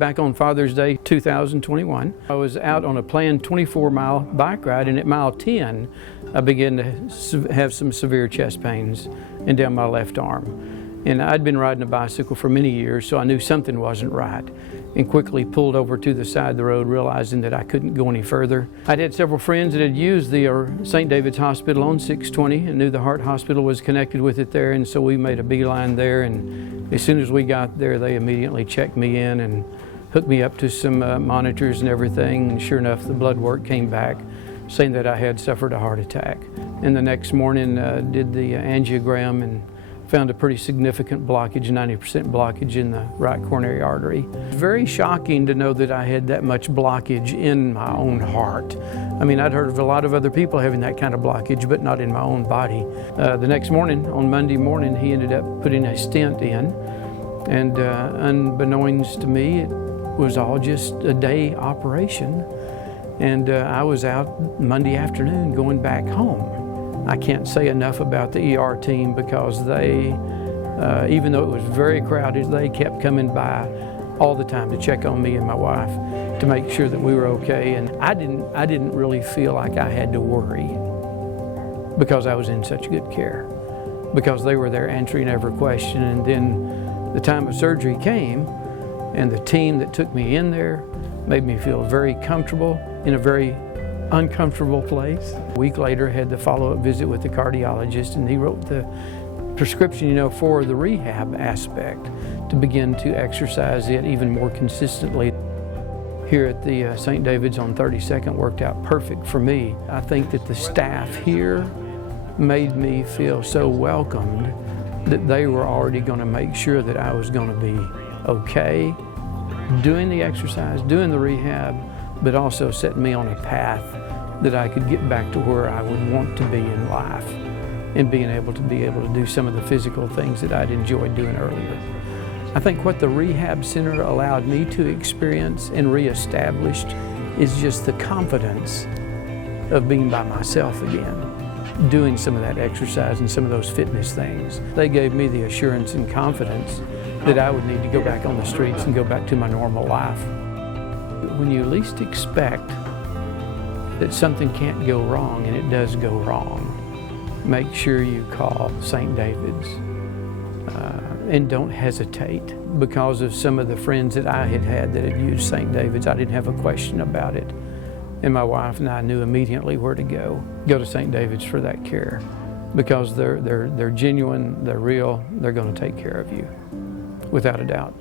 Back on Father's Day 2021, I was out on a planned 24-mile bike ride, and at mile 10, I began to have some severe chest pains and down my left arm. And I'd been riding a bicycle for many years, so I knew something wasn't right, and quickly pulled over to the side of the road, realizing that I couldn't go any further. I'd had several friends that had used the St. David's Hospital on 620 and knew the heart hospital was connected with it there, and so we made a beeline there, and as soon as we got there, they immediately checked me in and hooked me up to some monitors and everything, and sure enough, the blood work came back saying that I had suffered a heart attack. And the next morning, did the angiogram and found a pretty significant blockage, 90% blockage in the right coronary artery. Very shocking to know that I had that much blockage in my own heart. I mean, I'd heard of a lot of other people having that kind of blockage, but not in my own body. The next morning, on Monday morning, he ended up putting a stent in, and unbeknownst to me, it was all just a day operation. And I was out Monday afternoon going back home. I can't say enough about the ER team because they, even though it was very crowded, they kept coming by all the time to check on me and my wife to make sure that we were okay. And I didn't really feel like I had to worry because I was in such good care, because they were there answering every question. And then the time of surgery came, and the team that took me in there made me feel very comfortable in a very uncomfortable place. A week later, I had the follow-up visit with the cardiologist, and he wrote the prescription, for the rehab aspect to begin to exercise it even more consistently. Here at the St. David's on 32nd worked out perfect for me. I think that the staff here made me feel so welcomed that they were already going to make sure that I was going to be okay, doing the exercise, doing the rehab, but also setting me on a path that I could get back to where I would want to be in life, and being able to do some of the physical things that I'd enjoyed doing earlier. I think what the rehab center allowed me to experience and reestablished is just the confidence of being by myself again, doing some of that exercise and some of those fitness things. They gave me the assurance and confidence that I would need to go back on the streets and go back to my normal life. When you least expect that something can't go wrong, and it does go wrong, make sure you call St. David's and don't hesitate. Because of some of the friends that I had that had used St. David's, I didn't have a question about it. And my wife and I knew immediately where to go. Go to St. David's for that care, because they're genuine, they're real, they're going to take care of you, without a doubt.